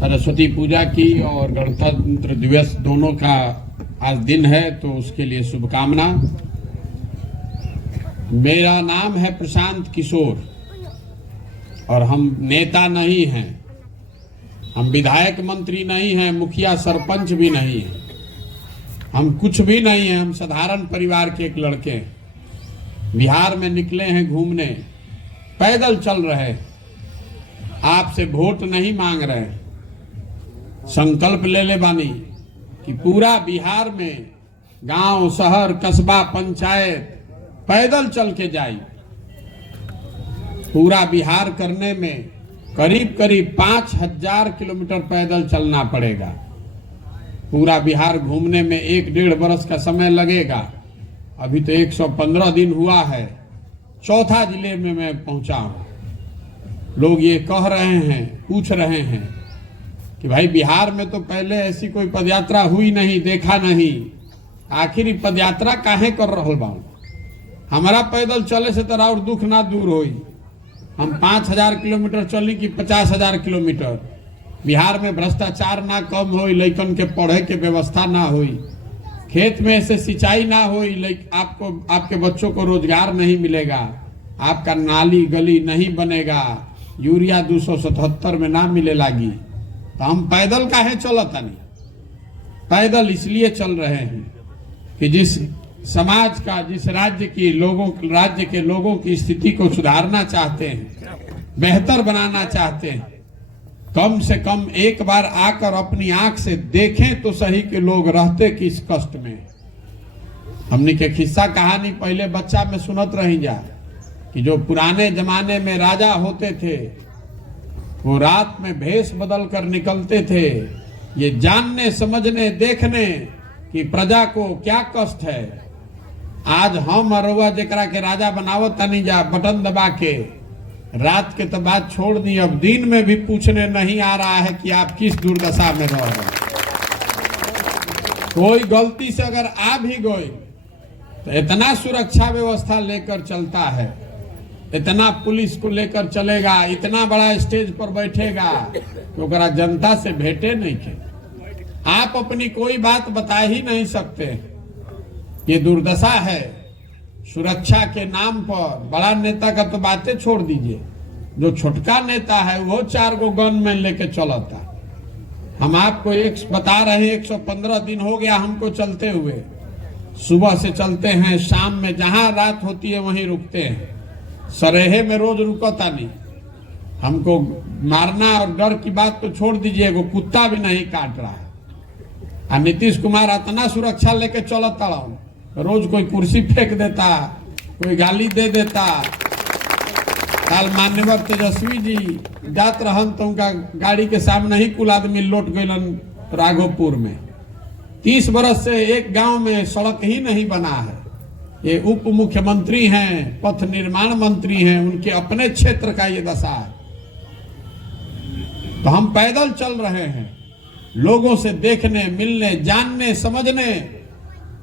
सरस्वती पूजा की और गणतंत्र दिवस दोनों का आज दिन है, तो उसके लिए शुभकामना। मेरा नाम है प्रशांत किशोर और हम नेता नहीं हैं, हम विधायक मंत्री नहीं हैं, मुखिया सरपंच भी नहीं हैं, हम कुछ भी नहीं हैं। हम साधारण परिवार के एक लड़के हैं, बिहार में निकले हैं घूमने, पैदल चल रहे, आपसे वोट नहीं मांग रहे। संकल्प ले बानी कि पूरा बिहार में गांव, शहर, कस्बा, पंचायत पैदल चल के जाई। पूरा बिहार करने में करीब करीब 5000 किलोमीटर पैदल चलना पड़ेगा। पूरा बिहार घूमने में 1-1.5 बरस का समय लगेगा। अभी तो 115 दिन हुआ है, चौथा जिले में मैं पहुंचा हूं। लोग ये कह रहे हैं, पूछ रहे हैं कि भाई बिहार में तो पहले ऐसी कोई पदयात्रा हुई नहीं, देखा नहीं, आखिर ये पदयात्रा काहे कर रहल बा? हमारा पैदल चले से तो और दुख ना दूर होई। हम 5000 किलोमीटर चली कि 50,000 किलोमीटर। बिहार में भ्रष्टाचार ना कम होई, लइकन के पढ़े के व्यवस्था ना होई, खेत में से सिंचाई ना होई, आपको आपके बच्चों को रोजगार नहीं मिलेगा, आपका नाली गली नहीं बनेगा, यूरिया 277 में ना मिले लागी, तो हम पैदल काहे चलता नहीं? पैदल इसलिए चल रहे हैं कि जिस समाज का, जिस राज्य के लोगों की स्थिति को सुधारना चाहते हैं, बेहतर बनाना चाहते हैं, कम से कम एक बार आकर अपनी आंख से देखें तो सही कि लोग रहते किस कष्ट में। हमने के किस्सा कहानी पहले बच्चा में सुनत रही जा कि जो पुराने जमाने में राजा होते थे वो रात में भेष बदल कर निकलते थे, ये जानने, समझने, देखने कि प्रजा को क्या कष्ट है। आज हम अरुआ जेकरा के राजा बनावत तनी जा, बटन दबा के, रात के तो बात छोड़ दी, अब दिन में भी पूछने नहीं आ रहा है कि आप किस दुर्दशा में रह रहे। कोई गलती से अगर आ भी गई तो इतना सुरक्षा व्यवस्था लेकर चलता है, इतना पुलिस को लेकर चलेगा, इतना बड़ा स्टेज पर बैठेगा तो ओकरा जनता से भेंटे नहीं के। आप अपनी कोई बात बता ही नहीं सकते। ये दुर्दशा है। सुरक्षा के नाम पर बड़ा नेता का तो बातें छोड़ दीजिए, जो छोटका नेता है वो 4 गो गनमैन लेके चलता। हम आपको एक बता रहे हैं, 115 दिन हो गया हमको चलते हुए। सुबह से चलते हैं, शाम में जहां रात होती है वहीं रुकते हैं। सरेहे में रोज रुकता नहीं। हमको मारना और डर की बात तो छोड़ दीजिए, वो कुत्ता भी नहीं काट रहा है। और नीतीश कुमार इतना सुरक्षा लेके चलता रहा, रोज कोई कुर्सी फेंक देता, कोई गाली दे देता। काल मान्यवर तेजस्वी जी जात रहन तो उनका गाड़ी के सामने ही कुल आदमी लौट गए राघोपुर में। 30 बरस से एक गांव में सड़क ही नहीं बना है। ये उप मुख्यमंत्री हैं, पथ निर्माण मंत्री हैं, उनके अपने क्षेत्र का ये दशा है। तो हम पैदल चल रहे हैं, लोगों से देखने, मिलने, जानने, समझने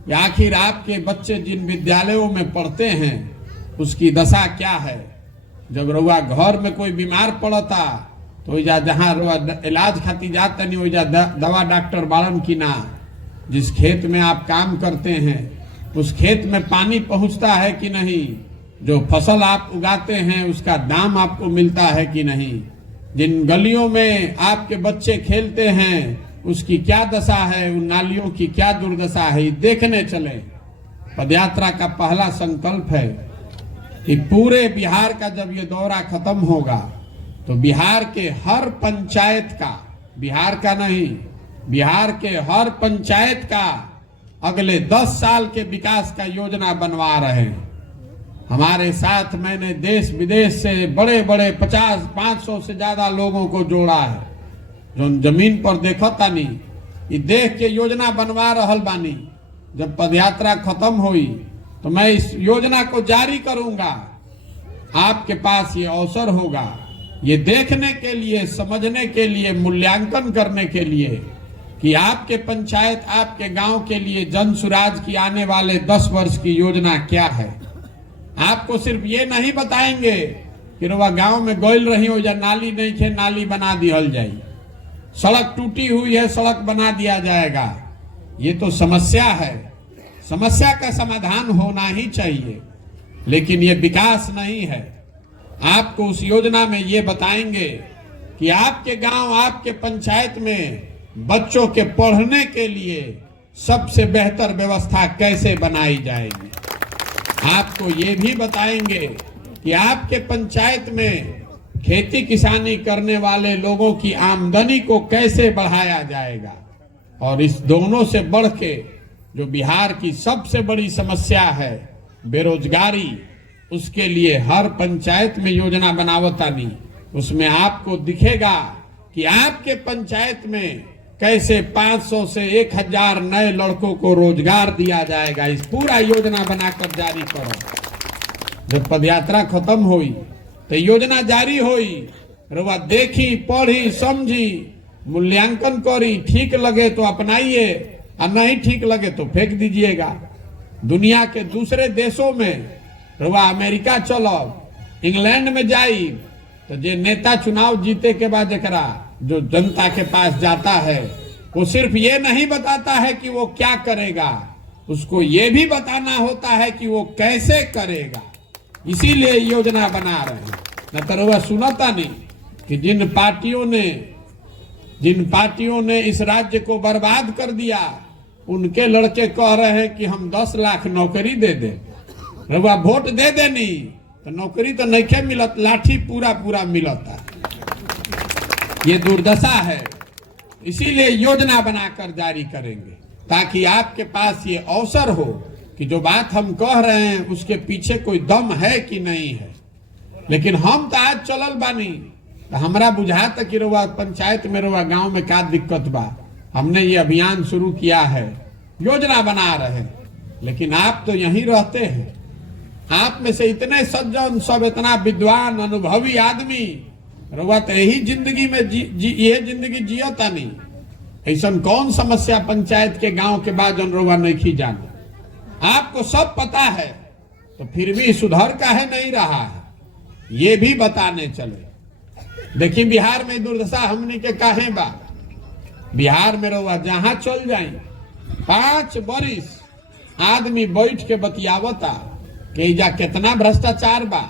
कि आखिर आपके बच्चे जिन विद्यालयों में पढ़ते हैं उसकी दशा क्या है। जब रुआ घर में कोई बीमार पड़ता तो जहाँ रुआ इलाज खाती जाता नहीं, वही दवा डॉक्टर बालन की ना। जिस खेत में आप काम करते हैं उस खेत में पानी पहुंचता है कि नहीं, जो फसल आप उगाते हैं उसका दाम आपको मिलता है कि नहीं, जिन गलियों में आपके बच्चे खेलते हैं उसकी क्या दशा है, उन नालियों की क्या दुर्दशा है, देखने चले। पदयात्रा का पहला संकल्प है कि पूरे बिहार का जब ये दौरा खत्म होगा तो बिहार के हर पंचायत का, बिहार का नहीं, बिहार के हर पंचायत का अगले 10 साल के विकास का योजना बनवा रहे हैं। हमारे साथ मैंने देश विदेश से बड़े बड़े 50-500 से ज्यादा लोगों को जोड़ा है, जो जमीन पर देखता नहीं, ये देख के योजना बनवा रहल बानी। जब पदयात्रा खत्म हुई तो मैं इस योजना को जारी करूंगा। आपके पास ये अवसर होगा ये देखने के लिए, समझने के लिए, मूल्यांकन करने के लिए कि आपके पंचायत, आपके गांव के लिए जन सुराज की आने वाले 10 वर्ष की योजना क्या है। आपको सिर्फ ये नहीं बताएंगे कि रुआ गांव में गोइल रही हो या नाली नहीं थे, नाली बना दिहल जाई। सड़क टूटी हुई है, सड़क बना दिया जाएगा। ये तो समस्या है, समस्या का समाधान होना ही चाहिए, लेकिन ये विकास नहीं है। आपको उस योजना में ये बताएंगे कि आपके गांव, आपके पंचायत में बच्चों के पढ़ने के लिए सबसे बेहतर व्यवस्था कैसे बनाई जाएगी। आपको ये भी बताएंगे कि आपके पंचायत में खेती किसानी करने वाले लोगों की आमदनी को कैसे बढ़ाया जाएगा। और इस दोनों से बढ़ के जो बिहार की सबसे बड़ी समस्या है, बेरोजगारी, उसके लिए हर पंचायत में योजना बनावतानी, उसमें आपको दिखेगा कि आपके पंचायत में कैसे 500 से 1000 नए लड़कों को रोजगार दिया जाएगा। इस पूरा योजना बनाकर जारी करो। जब पदयात्रा खत्म हुई तो योजना जारी हुई, रवा देखी, पढ़ी, समझी, मूल्यांकन करी, ठीक लगे तो अपनाइए और नहीं ठीक लगे तो फेंक दीजिएगा। दुनिया के दूसरे देशों में रवा अमेरिका चलो, इंग्लैंड में जाई तो जे नेता चुनाव जीते के बाद जकरा जो जनता के पास जाता है, वो सिर्फ ये नहीं बताता है कि वो क्या करेगा, उसको ये भी बताना होता है कि वो कैसे करेगा। इसीलिए योजना बना रहे हैं। न तो वह सुनाता नहीं कि जिन पार्टियों ने इस राज्य को बर्बाद कर दिया, उनके लड़के कह रहे हैं कि हम 10 लाख नौकरी दे दे। रवा वोट दे देनी तो नौकरी तो नहीं मिलत, लाठी पूरा मिलता। ये दुर्दशा है। इसीलिए योजना बनाकर जारी करेंगे ताकि आपके पास ये अवसर हो कि जो बात हम कह रहे हैं उसके पीछे कोई दम है कि नहीं है। लेकिन हम तो आज चलल बानी तो हमरा बुझाता कि रोवा पंचायत में, रोवा गांव में क्या दिक्कत बा। हमने ये अभियान शुरू किया है, योजना बना रहे हैं, लेकिन आप तो यहीं रहते हैं। आप में से इतने सज्जन, सब इतना विद्वान, अनुभवी आदमी, रोवा तो यही जिंदगी में ये जिंदगी जियता नहीं। ऐसा कौन समस्या पंचायत के गांव के बाद जन रोवा नहीं जाना। आपको सब पता है तो फिर भी सुधर काहे नहीं रहा है, ये भी बताने चले। देखिए बिहार में दुर्दशा हमने के काहे बा। बिहार में रोवा जहां चल जाए 5 बरिस आदमी बैठ के बतियावता कि जा कितना भ्रष्टाचार बा।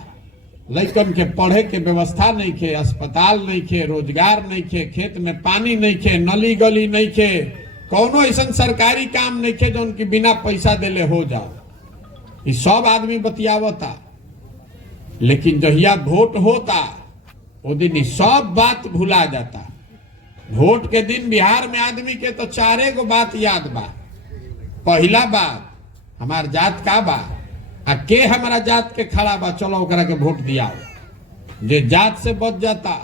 लड़कन के पढ़े के व्यवस्था नहीं खे, अस्पताल नहीं खे, रोजगार नहीं खे, खेत में पानी नहीं खे, नली गली नहीं खे, कौनो ऐसा सरकारी काम नहीं खे जो उनकी बिना पैसा देले हो जाओ। ये सब आदमी बतियावता, लेकिन जहिया वोट होता वो दिन सब बात भुला जाता। वोट के दिन बिहार में आदमी के तो 4 गो बात याद बा। पहला बात, हमार जात का बा, आ के हमारा जात के खड़ा बा, चलो ओकरा के वोट दिया। जे जात से बच जाता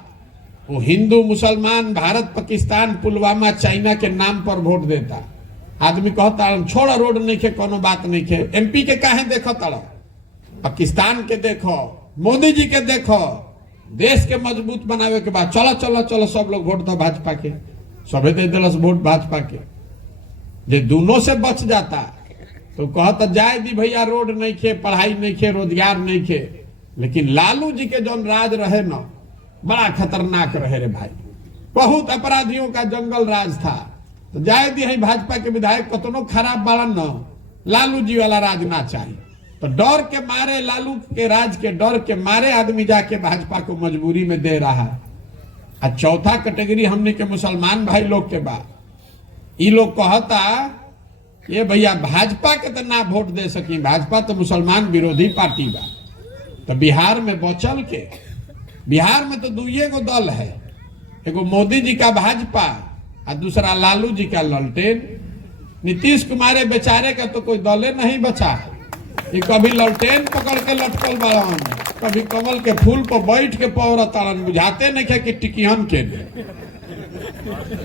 वो हिंदू, मुसलमान, भारत, पाकिस्तान, पुलवामा, चाइना के नाम पर वोट देता। आदमी कहता छोड़, रोड नहीं खे, कोनो बात नहीं खे। MP के काहे देखो तड़ा, पाकिस्तान के देखो, मोदी जी के देखो। देश के मजबूत बनावे के बाद चलो चलो चलो सब लोग वोट दो भाजपा के, सबे दे दिलस वोट भाजपा के। जे दोनों से बच जाता तो कहता जाए दी भैया, रोड नहीं खे, पढ़ाई नहीं खे, रोजगार नहीं खे। लेकिन लालू जी के जो राज रहे ना, बड़ा खतरनाक रहे रे भाई। बहुत अपराधियों का जंगल राज था। तो जाए दी है भाजपा के विधायक कतनो खराब बाड़न न, लालू जी वाला राज ना चाहिए। तो डर के मारे, लालू के राज के डर के मारे आदमी जाके भाजपा को मजबूरी में दे रहा है। और चौथा कैटेगरी हमने के मुसलमान भाई लोग के बाद, ये लोग कहता ये भैया भाजपा के तो ना वोट दे सकी, भाजपा तो मुसलमान विरोधी पार्टी बा। तो बिहार में बचल के, बिहार में तो 2 गो दल है, एगो मोदी जी का भाजपा और दूसरा लालू जी का ललटेन। नीतीश कुमार बेचारे का तो कोई दले नहीं बचा। ये कभी ललटेन पकड़ के लटकल बड़न, कभी कमल के फूल पर बैठ के पौरतन, बुझाते नहीं खे कि टिकियन के दे।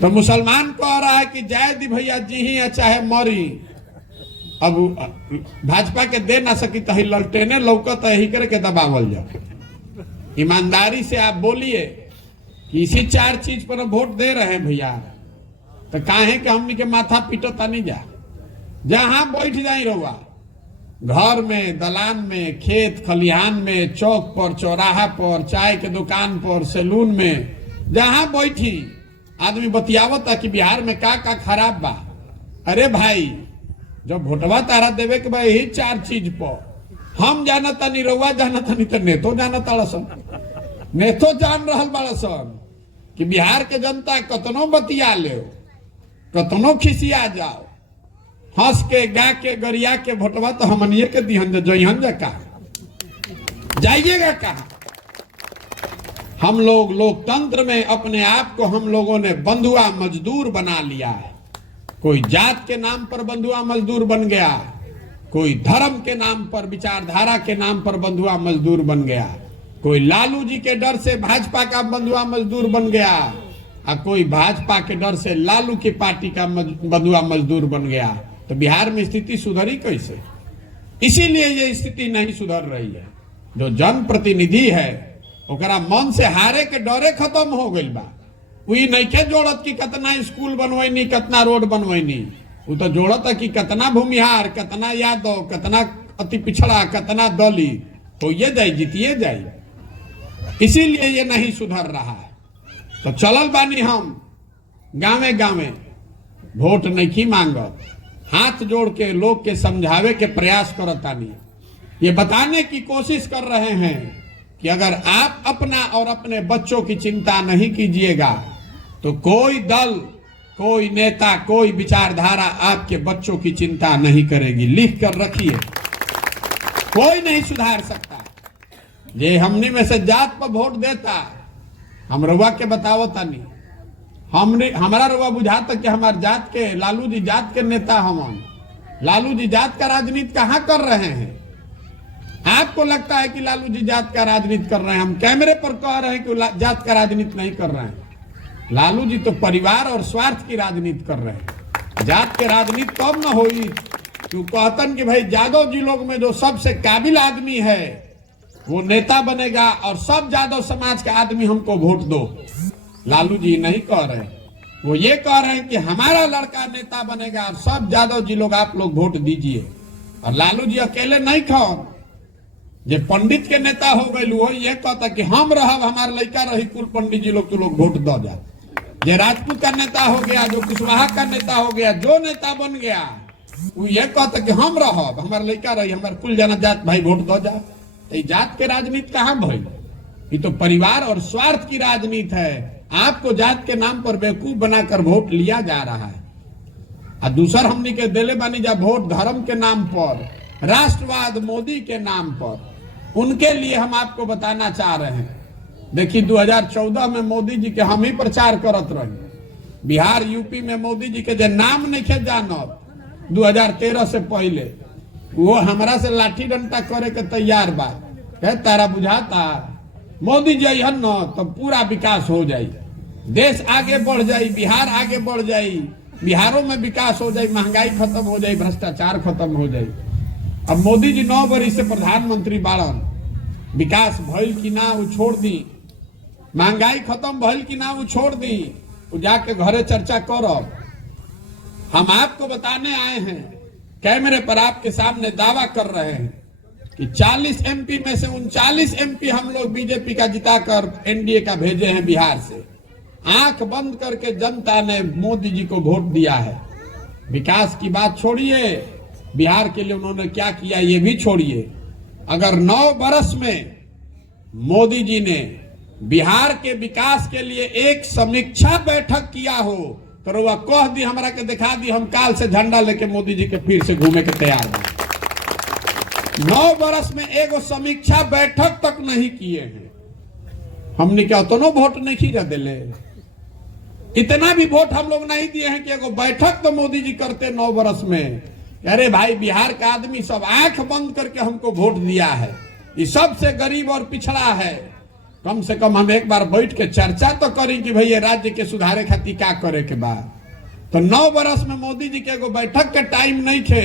तो मुसलमान कह रहा है कि जाए दी भैया, जी ही या चाहे मरी। अब भाजपा के दे ना सकी तो ललटेने लौकत यही करके दबावल जाओ। ईमानदारी से आप बोलिए कि इसी 4 चीज पर वोट दे रहे हैं भैया, तो काहे के हमनी के माथा पीटता नहीं जा। जहां बैठ जाई रहुआ, घर में, दलान में, खेत खलिहान में, चौक पर, चौराहा पर, चाय के दुकान पर, सैलून में, जहां बैठी आदमी बतियावता कि बिहार में का खराब बा। अरे भाई, जब भोटवा तारा देवे के बा यही 4 चीज पर हम जानता नहीं, रउआ जानता नहीं, तो नेतो जानता सन, नेतो जान रहल बड़ा सन कि बिहार के जनता कतनो बतिया ले, कतनो खिसिया जाओ, हंस के गा के गरिया के भोटवा तो हमनिए के दिहन जइहन का जाइएगा कहा। हम लोग लोकतंत्र में अपने आप को हम लोगों ने बंधुआ मजदूर बना लिया है। कोई जात के नाम पर बंधुआ मजदूर बन गया, कोई धर्म के नाम पर, विचारधारा के नाम पर बंधुआ मजदूर बन गया, कोई लालू जी के डर से भाजपा का बंधुआ मजदूर बन गया, और कोई भाजपा के डर से लालू की पार्टी का बंधुआ मजदूर बन गया। तो बिहार में स्थिति सुधरी कैसे? इसीलिए ये स्थिति नहीं सुधर रही है। जो जनप्रतिनिधि है ओकरा मन से हारे के डरे खत्म हो गई बा। वही नइखे जोड़त कि कितना स्कूल बनवैनी, कितना रोड बनवैनी, वो तो जोड़त है कि कितना भूमिहार, कितना यादव, कितना अति पिछड़ा, कितना दलित हो ये जाए, जीतिए जाए। इसीलिए ये नहीं सुधर रहा है। तो चलल बानी हम गावे गावे, वोट नहीं मांगत, हाथ जोड़ के लोग के समझावे के प्रयास करतानी, ये बताने की कोशिश कर रहे हैं कि अगर आप अपना और अपने बच्चों की चिंता नहीं कीजिएगा तो कोई दल, कोई नेता, कोई विचारधारा आपके बच्चों की चिंता नहीं करेगी। लिख कर रखिए, कोई नहीं सुधार सकता। ये हमने में से जात पर वोट देता, हम रउआ के बतावता नहीं, हमने हमारा रउआ बुझाता कि हमारे जात के, लालू जी जात के नेता हम, लालू जी जात का राजनीति कहाँ कर रहे हैं? आपको लगता है कि लालू जी जात का राजनीति कर रहे हैं? हम कैमरे पर कह रहे हैं कि जात का राजनीति नहीं कर रहे हैं। लालू जी तो परिवार और स्वार्थ की राजनीति कर रहे हैं। जात के राजनीति कब न होई? क्यों कहतन कि भाई यादव जी लोग में जो सबसे काबिल आदमी है वो नेता बनेगा और सब यादव समाज के आदमी हमको वोट दो। लालू जी नहीं कह रहे, वो ये कह रहे हैं कि हमारा लड़का नेता बनेगा और सब यादव जी लोग आप लोग वोट दीजिए। और लालू जी अकेले नहीं खाओ, जे पंडित के नेता हो गए वो ये कहता कि हम रहब, हमारे लड़का रही, कुल पंडित जी लोग तो लोग वोट दो जा। जे राजपूत का नेता हो गया, जो कुशवाहा का नेता हो गया, जो नेता बन गया वो ये कहता कि हम रहब, हमारे लड़का रही, हमारे कुल जना जात भाई वोट दो जा। तो जात के राजनीति कहाँ भइल? ये तो परिवार और स्वार्थ की राजनीति है। आपको जात के नाम पर बेवकूफ बनाकर वोट लिया जा रहा है। और दूसर हमनी के दिले बानी जा वोट धर्म के नाम पर, राष्ट्रवाद मोदी के नाम पर। उनके लिए हम आपको बताना चाह रहे हैं, देखिए 2014 में मोदी जी के हम ही प्रचार करत रहे। बिहार यूपी में मोदी जी के जो नाम नहीं खे जानत 2013 से पहले, वो हमरा से लाठी डंडा करे के तैयार बा। कहे तारा बुझाता मोदी जी अहन न तो पूरा विकास हो जाई, देश आगे बढ़ जाई, बिहार आगे बढ़ जाई, बिहारों में विकास हो जाई, महंगाई खत्म हो जाई, भ्रष्टाचार खत्म हो जाई। अब मोदी जी 9 वर्ष से प्रधानमंत्री बाड़न, विकास भइल कि ना वो छोड़ दी, महंगाई खत्म भइल कि ना वो छोड़ दी, वो जाके घरे चर्चा करब। हम आपको बताने आए हैं, कैमरे पर आपके सामने दावा कर रहे हैं कि 40 एमपी में से 39 एमपी हम लोग बीजेपी का जिताकर एनडीए का भेजे हैं बिहार से। आंख बंद करके जनता ने मोदी जी को वोट दिया है। विकास की बात छोड़िए, बिहार के लिए उन्होंने क्या किया ये भी छोड़िए। अगर 9 बरस में मोदी जी ने बिहार के विकास के लिए एक समीक्षा बैठक किया हो तो वह कह दी, हमरा के दिखा दी, हम काल से झंडा लेके मोदी जी के फिर से घूमे के तैयार हैं। 9 बरस में एगो समीक्षा बैठक तक नहीं किए हैं। हमने क्या दोनों वोट नहीं खींचा दिले, इतना भी वोट हम लोग नहीं दिए हैं कि एगो बैठक तो मोदी जी करते 9 बरस में। अरे भाई, बिहार का आदमी सब आंख बंद करके हमको वोट दिया है, ये सबसे गरीब और पिछड़ा है। कम से कम हम एक बार बैठ के चर्चा तो करें कि भाई ये राज्य के सुधारे खातिर क्या करे के बाद। तो 9 बरस में मोदी जी के एगो बैठक के टाइम नहीं थे,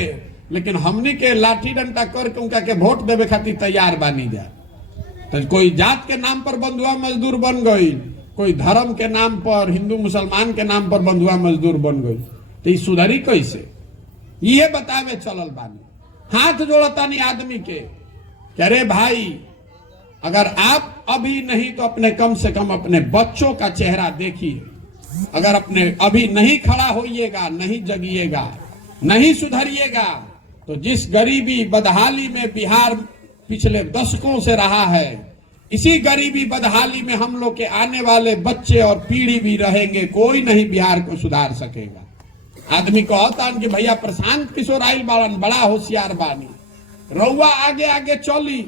लेकिन हमनी के लाठी डंडा करके उनका के वोट देवे खातिर तैयार बानी जा। तो कोई जात के नाम पर बंधुआ मजदूर बन गई, कोई धर्म के नाम पर, हिंदू मुसलमान के नाम पर बंधुआ मजदूर बन गई। तो ये सुधरी कैसे? ये बतावे चलल बानी। हाथ जोड़तानी आदमी के, अरे भाई अगर आप अभी नहीं तो अपने कम से कम अपने बच्चों का चेहरा देखिए। अगर अपने अभी नहीं खड़ा होइएगा, नहीं जगिएगा, नहीं सुधरिएगा, तो जिस गरीबी बदहाली में बिहार पिछले दशकों से रहा है, इसी गरीबी बदहाली में हम लोग के आने वाले बच्चे और पीढ़ी भी रहेंगे। कोई नहीं बिहार को सुधार सकेगा। आदमी कहता कि भैया प्रशांत किशोर आइल बाड़न, बड़ा होशियार बानी, रउआ आगे आगे चली,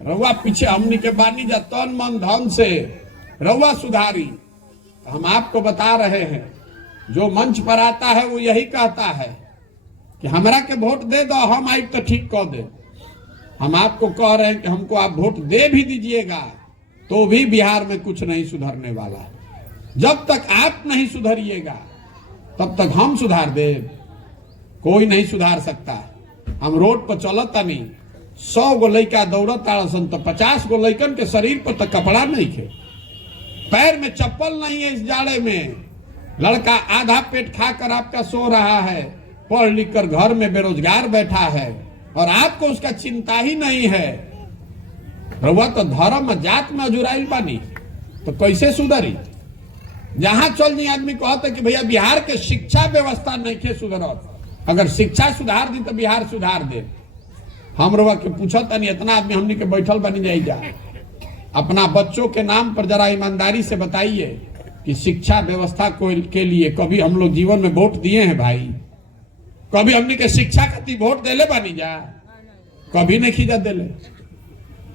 रउआ पीछे हमनी के बानी जा, तन मन धन से रउआ सुधारी। हम आपको बता रहे हैं, जो मंच पर आता है वो यही कहता है कि हमरा के वोट दे दो, हम आई तो ठीक कह दे। हम आपको कह रहे हैं कि हमको आप वोट दे भी दीजिएगा तो भी बिहार में कुछ नहीं सुधरने वाला है। जब तक आप नहीं सुधरिएगा तब तक हम सुधार दे, कोई नहीं सुधार सकता। हम रोड पर चलता नहीं, 100 गो लड़का दौड़ता तो 50 गो लड़कन के शरीर पर तो कपड़ा नहीं खे, पैर में चप्पल नहीं है। इस जाड़े में लड़का आधा पेट खाकर आपका सो रहा है, पढ़ लिख कर घर में बेरोजगार बैठा है और आपको उसका चिंता ही नहीं है। रउआ तो धर्म जात में अजुराइल बानी, तो कैसे सुधरी? जहां चल नहीं आदमी कहते कि भैया बिहार के शिक्षा व्यवस्था नहीं खे सुधरत, अगर शिक्षा सुधार दी तो बिहार सुधार दे। हम रउआ के पूछत नहीं, इतना आदमी हमनी के बैठल बनी जाइजा। अपना बच्चों के नाम पर जरा ईमानदारी से बताइए कि शिक्षा व्यवस्था के लिए कभी हम लोग जीवन में वोट दिए हैं भाई? कभी हमने के शिक्षा खातिर वोट देले बानी जा? कभी नहीं खींचा देले।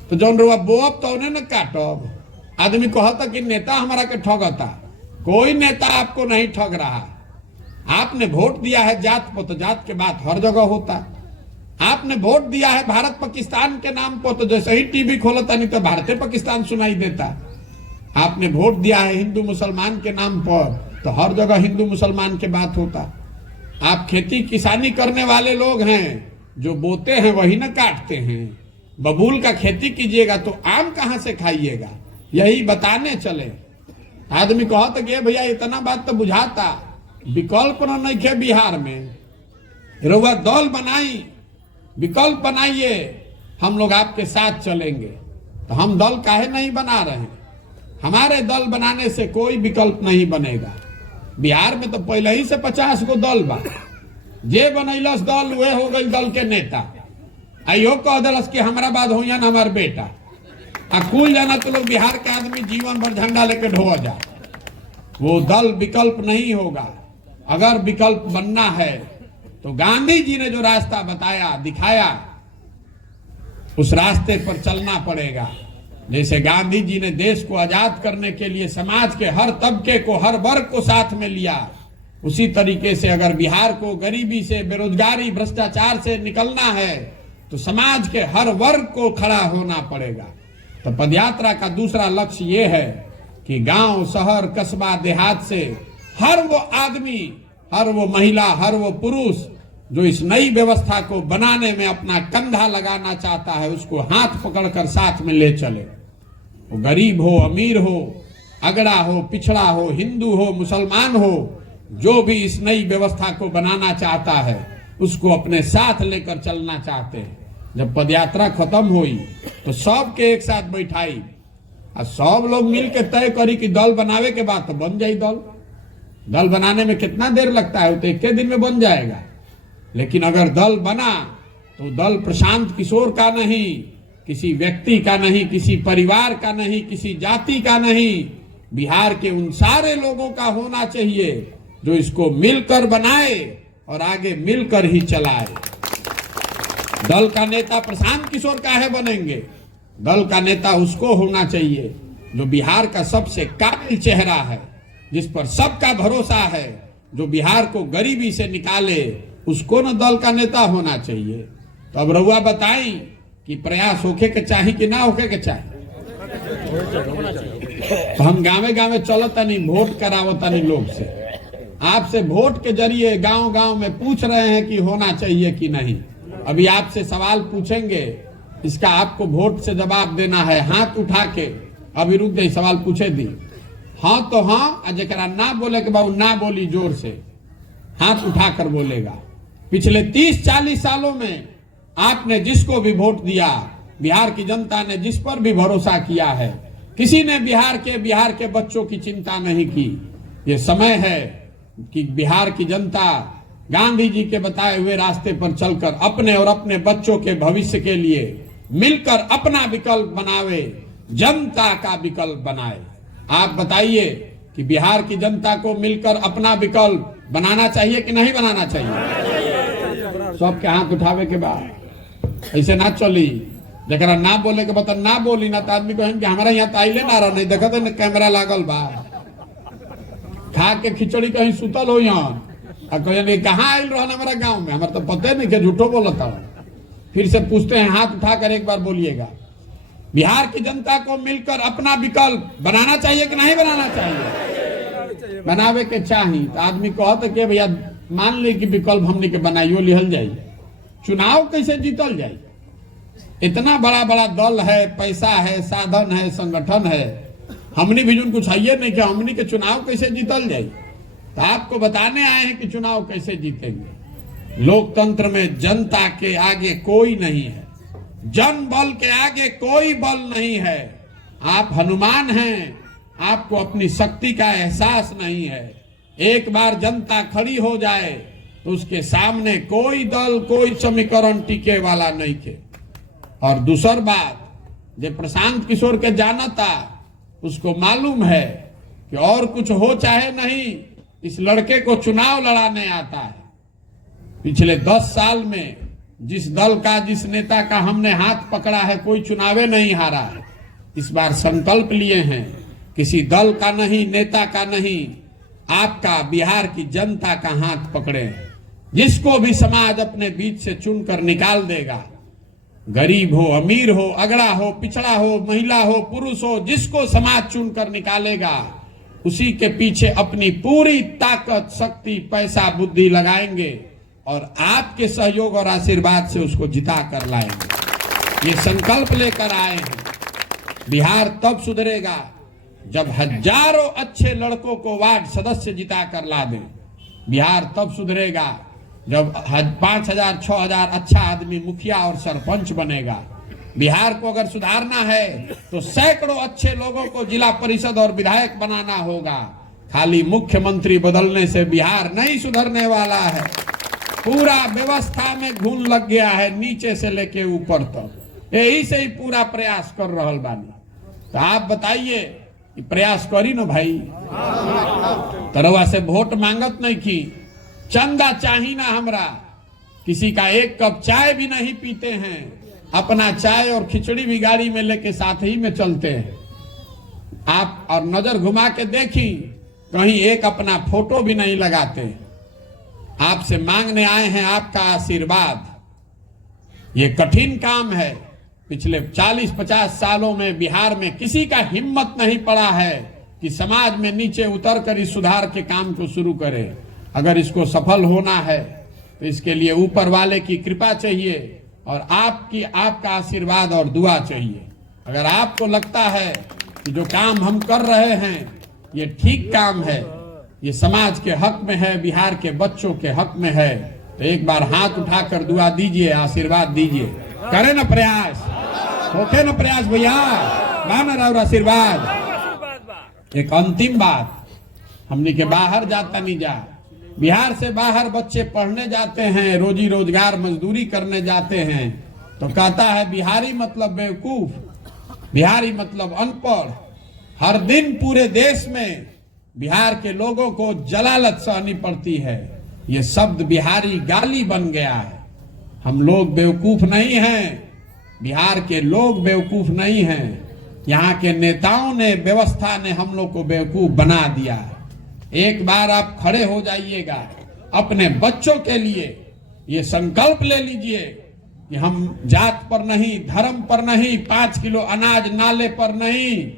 तो जौन रुआ बोअब तो उन्हें न काटब। आदमी कहता कि नेता हमारा के ठगता, कोई नेता आपको नहीं ठग रहा। आपने वोट दिया है जात पर, तो जात के बात हर जगह होता। आपने वोट दिया है भारत पाकिस्तान के नाम पर, तो जैसे ही टीवी खोलता नहीं तो भारतीय पाकिस्तान सुनाई देता। आपने वोट दिया है हिंदू मुसलमान के नाम पर, तो हर जगह हिंदू मुसलमान के बात होता। आप खेती किसानी करने वाले लोग हैं, जो बोते हैं वही ना काटते हैं। बबूल का खेती कीजिएगा तो आम कहां से खाइएगा? यही बताने चले। आदमी कहता कि भैया इतना बात तो बुझाता, विकल्प नहीं खे बिहार में। रउआ दल बनाई, विकल्प बनाइए, हम लोग आपके साथ चलेंगे। तो हम दल काहे नहीं बना रहे हैं? हमारे दल बनाने से कोई विकल्प नहीं बनेगा। बिहार में तो पहले ही से 50 गो दल बा। जे बनैलस दल वे हो गई दल के नेता। आइयो कह दिलस कि हमारा बाद हो या हमार बेटा। आ कुल जाना तो लोग बिहार के आदमी जीवन भर झंडा लेके ढोआ जा। वो दल विकल्प नहीं होगा। अगर विकल्प बनना है तो गांधी जी ने जो रास्ता बताया, दिखाया, उस रास्ते पर चलना पड़ेगा। जैसे गांधी जी ने देश को आजाद करने के लिए समाज के हर तबके को, हर वर्ग को साथ में लिया, उसी तरीके से अगर बिहार को गरीबी से, बेरोजगारी, भ्रष्टाचार से निकलना है तो समाज के हर वर्ग को खड़ा होना पड़ेगा। तो पदयात्रा का दूसरा लक्ष्य ये है कि गांव, शहर, कस्बा, देहात से हर वो आदमी, हर वो महिला, हर वो पुरुष जो इस नई व्यवस्था को बनाने में अपना कंधा लगाना चाहता है, उसको हाथ पकड़कर साथ में ले चले। वो गरीब हो, अमीर हो, अगड़ा हो, पिछड़ा हो, हिंदू हो, मुसलमान हो, जो भी इस नई व्यवस्था को बनाना चाहता है उसको अपने साथ लेकर चलना चाहते हैं। जब पदयात्रा खत्म हुई तो सबके एक साथ बैठाई और सब लोग मिल के तय करी कि दल बनावे के बाद तो बन जाए दल। दल बनाने में कितना देर लगता है? वो तो एक दिन में बन जाएगा। लेकिन अगर दल बना तो दल प्रशांत किशोर का नहीं, किसी व्यक्ति का नहीं, किसी परिवार का नहीं, किसी जाति का नहीं, बिहार के उन सारे लोगों का होना चाहिए जो इसको मिलकर बनाए और आगे मिलकर ही चलाए। दल का नेता प्रशांत किशोर काहे बनेंगे? दल का नेता उसको होना चाहिए जो बिहार का सबसे काबिल चेहरा है, जिस पर सबका भरोसा है, जो बिहार को गरीबी से निकाले, उसको न दल का नेता होना चाहिए। तो अब रउआ बताई कि प्रयास होके के चाहिए कि ना होके के चाहिए? तो हम गाँव गाँव चलता नहीं, वोट करावता नहीं लोग से। आपसे वोट के जरिए गांव गांव में पूछ रहे हैं कि होना चाहिए कि नहीं। अभी आपसे सवाल पूछेंगे, इसका आपको वोट से जवाब देना है हाथ उठा के। अभी रुक जाइए, सवाल पूछे दी। हाँ तो हाँ, जरा ना बोले के बाबू ना बोली, जोर से हाथ उठाकर बोलेगा। पिछले 30-40 सालों में आपने जिसको भी वोट दिया, बिहार की जनता ने जिस पर भी भरोसा किया है, किसी ने बिहार के बच्चों की चिंता नहीं की। ये समय है कि बिहार की जनता गांधी जी के बताए हुए रास्ते पर चलकर अपने और अपने बच्चों के भविष्य के लिए मिलकर अपना विकल्प बनावे, जनता का विकल्प बनाए। आप बताइए कि बिहार की जनता को मिलकर अपना विकल्प बनाना चाहिए कि नहीं बनाना चाहिए? सबके हाथ उठावे के बाद ऐसे ना चली। जरा ना बोले के बता ना बोली ना तो आदमी कहें कि हमारा यहाँ तो आइले ना रहा, नहीं देखा तो कैमरा लागल बा, खा के खिचड़ी कहीं सुतल हो यहाँ कहीं कहाँ आयल रहा हमारा गांव में, हमारा तो पता नहीं कि झूठो बोलता हूँ। फिर से पूछते हैं, हाथ उठाकर एक बार बोलिएगा। बिहार की जनता को मिलकर अपना विकल्प बनाना चाहिए कि नहीं बनाना चाहिए? बनावे के चाहिए तो आदमी कहते कि भैया मान ले कि विकल्प हमने के बनाइयो लिहल जाए, चुनाव कैसे जीतल जाए? इतना बड़ा बड़ा दल है, पैसा है, साधन है, संगठन है, हमने भी जो कुछ है नहीं कि हमने के चुनाव कैसे जीतल जाए। तो आपको बताने आए हैं कि चुनाव कैसे जीतेंगे। लोकतंत्र में जनता के आगे कोई नहीं है, जन बल के आगे कोई बल नहीं है। आप हनुमान हैं, आपको अपनी शक्ति का एहसास नहीं है। एक बार जनता खड़ी हो जाए तो उसके सामने कोई दल, कोई समीकरण टिके वाला नहीं के। और दूसर बात, जो प्रशांत किशोर के जाना था उसको मालूम है कि और कुछ हो चाहे नहीं, इस लड़के को चुनाव लड़ाने आता है। पिछले 10 साल में जिस दल का, जिस नेता का हमने हाथ पकड़ा है, कोई चुनावे नहीं हारा है। इस बार संकल्प लिए हैं, किसी दल का नहीं, नेता का नहीं, आपका बिहार की जनता का हाथ पकड़े। जिसको भी समाज अपने बीच से चुनकर निकाल देगा, गरीब हो, अमीर हो, अगड़ा हो, पिछड़ा हो, महिला हो, पुरुष हो, जिसको समाज चुनकर निकालेगा उसी के पीछे अपनी पूरी ताकत, शक्ति, पैसा, बुद्धि लगाएंगे और आपके सहयोग और आशीर्वाद से उसको जिता कर लाएंगे। ये संकल्प लेकर आए हैं। बिहार तब सुधरेगा जब हजारों अच्छे लड़कों को वार्ड सदस्य जिता कर ला दें। बिहार तब सुधरेगा जब 5,000, 6,000 अच्छा आदमी मुखिया और सरपंच बनेगा। बिहार को अगर सुधारना है तो सैकड़ों अच्छे लोगों को जिला परिषद और विधायक बनाना होगा। खाली मुख्यमंत्री बदलने से बिहार नहीं सुधरने वाला है। पूरा व्यवस्था में घून लग गया है, नीचे से लेके ऊपर तक। यही से ही पूरा प्रयास कर रहल बानी। तो आप बताइए, प्रयास करी ना भाई। तरवा से वोट मांगत नहीं की, चंदा चाहिए ना हमरा। किसी का एक कप चाय भी नहीं पीते हैं, अपना चाय और खिचड़ी भी गाड़ी में लेके साथ ही में चलते हैं। आप और नजर घुमा के देखी, कहीं एक अपना फोटो भी नहीं लगाते। आपसे मांगने आए हैं आपका आशीर्वाद। ये कठिन काम है। पिछले 40-50 सालों में बिहार में किसी का हिम्मत नहीं पड़ा है कि समाज में नीचे उतरकर इस सुधार के काम को शुरू करे। अगर इसको सफल होना है तो इसके लिए ऊपर वाले की कृपा चाहिए और आपका आशीर्वाद और दुआ चाहिए। अगर आपको लगता है कि जो काम हम कर रहे हैं ये ठीक काम है, ये समाज के हक में है, बिहार के बच्चों के हक में है, तो एक बार हाथ उठाकर दुआ दीजिए, आशीर्वाद दीजिए। करें ना प्रयास, होके ना प्रयास भैया, माना और आशीर्वाद। एक अंतिम बात, हमने के बाहर जाता नहीं जा, बिहार से बाहर बच्चे पढ़ने जाते हैं, रोजी रोजगार मजदूरी करने जाते हैं, तो कहता है बिहारी मतलब बेवकूफ, बिहारी मतलब अनपढ़। हर दिन पूरे देश में बिहार के लोगों को जलालत सहनी पड़ती है। ये शब्द बिहारी गाली बन गया है। हम लोग बेवकूफ नहीं हैं, बिहार के लोग बेवकूफ नहीं हैं। यहाँ के नेताओं ने, व्यवस्था ने हम लोग को बेवकूफ बना दिया है। एक बार आप खड़े हो जाइएगा, अपने बच्चों के लिए ये संकल्प ले लीजिए कि हम जात पर नहीं, धर्म पर नहीं, 5 किलो अनाज नाले पर नहीं,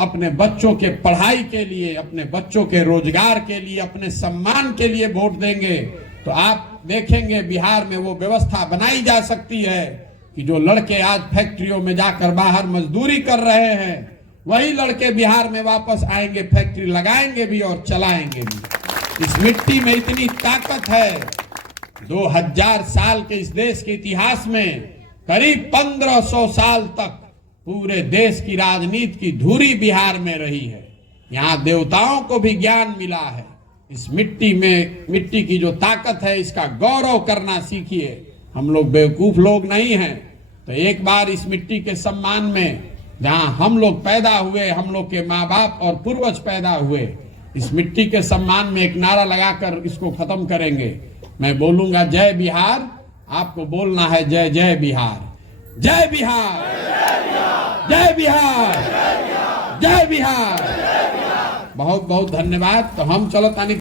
अपने बच्चों के पढ़ाई के लिए, अपने बच्चों के रोजगार के लिए, अपने सम्मान के लिए वोट देंगे। तो आप देखेंगे बिहार में वो व्यवस्था बनाई जा सकती है कि जो लड़के आज फैक्ट्रियों में जाकर बाहर मजदूरी कर रहे हैं, वही लड़के बिहार में वापस आएंगे, फैक्ट्री लगाएंगे भी और चलाएंगे भी। इस मिट्टी में इतनी ताकत है। 2000 साल के इस देश के इतिहास में करीब 1500 साल तक पूरे देश की राजनीति की धुरी बिहार में रही है। यहाँ देवताओं को भी ज्ञान मिला है। इस मिट्टी में, मिट्टी की जो ताकत है, इसका गौरव करना सीखिए। हम लोग बेवकूफ लोग नहीं हैं। तो एक बार इस मिट्टी के सम्मान में, जहां हम लोग पैदा हुए, हम लोग के माँ बाप और पूर्वज पैदा हुए, इस मिट्टी के सम्मान में एक नारा लगाकर इसको खत्म करेंगे। मैं बोलूंगा जय बिहार, आपको बोलना है जय जय बिहार। जय बिहार, जय बिहार, जय बिहार। बहुत बहुत धन्यवाद। तो हम चलो तानी